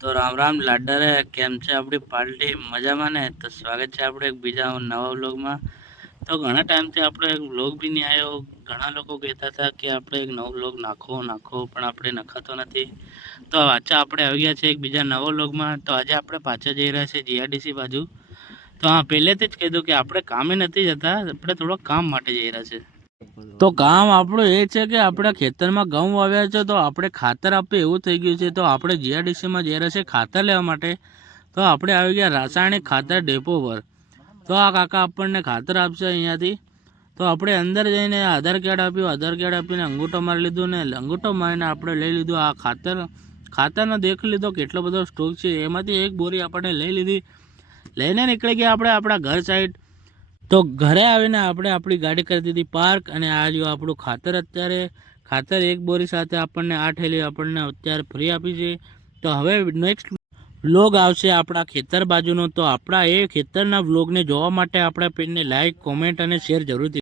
તો રામ રામ લાડરે કેમ છે આપણી પાર્ટી મજામાં ને? તો સ્વાગત છે આપણે એક બીજા નવા વ્લોગમાં. તો ઘણા ટાઈમથી આપણો એક વ્લોગ બી નહીં આવ્યો. ઘણા લોકો કહેતા હતા કે આપણે એક નવો વ્લોગ નાખો પણ આપણે નખાતો નથી. તો પાછા આપણે આવી ગયા છે એક બીજા નવા વ્લોગમાં. તો આજે આપણે પાછા જઈ રહ્યા છીએ જીઆરડીસી બાજુ. તો હા, પહેલેથી જ કીધું કે આપણે કામે નથી જતા, આપણે થોડોક કામ માટે જઈ રહ્યા છે. તો કામ આપણું એ છે કે આપણે ખેતરમાં ઘઉં વાવ્યા છે, તો આપણે ખાતર આપીએ એવું થઈ ગયું છે. તો આપણે જીઆરડીસીમાં જઈ રહ્યા છે ખાતર લેવા માટે. તો આપણે આવી ગયા રાસાયણિક ખાતર ડેપો પર. તો આ કાકા આપણને ખાતર આપશે અહીંયાથી. તો આપણે અંદર જઈને આધાર કાર્ડ આપ્યું, આધાર કાર્ડ આપીને અંગૂઠો મારી લીધું ને અંગૂઠો મારીને આપણે લઈ લીધું આ ખાતરનો દેખ લીધો કેટલો બધો સ્ટોક છે. એમાંથી એક બોરી આપણે લઈ લીધી. લઈને નીકળી ગયા આપણે આપણા ઘર સાઈડ. તો ઘરે આવીને આપણે આપણી ગાડી કરી દીધી પાર્ક. અને આ જો આપણું ખાતર એક બોરી સાથે આપણને 8 થેલી આપણને અત્યારે ફ્રી આપી છે. તો હવે નેક્સ્ટ વ્લોગ આવશે આપણા ખેતર બાજુનો. તો આપણા એ ખેતરના વ્લોગને જોવા માટે આપણા પેજને લાઈક, કોમેન્ટ અને શેર જરૂરથી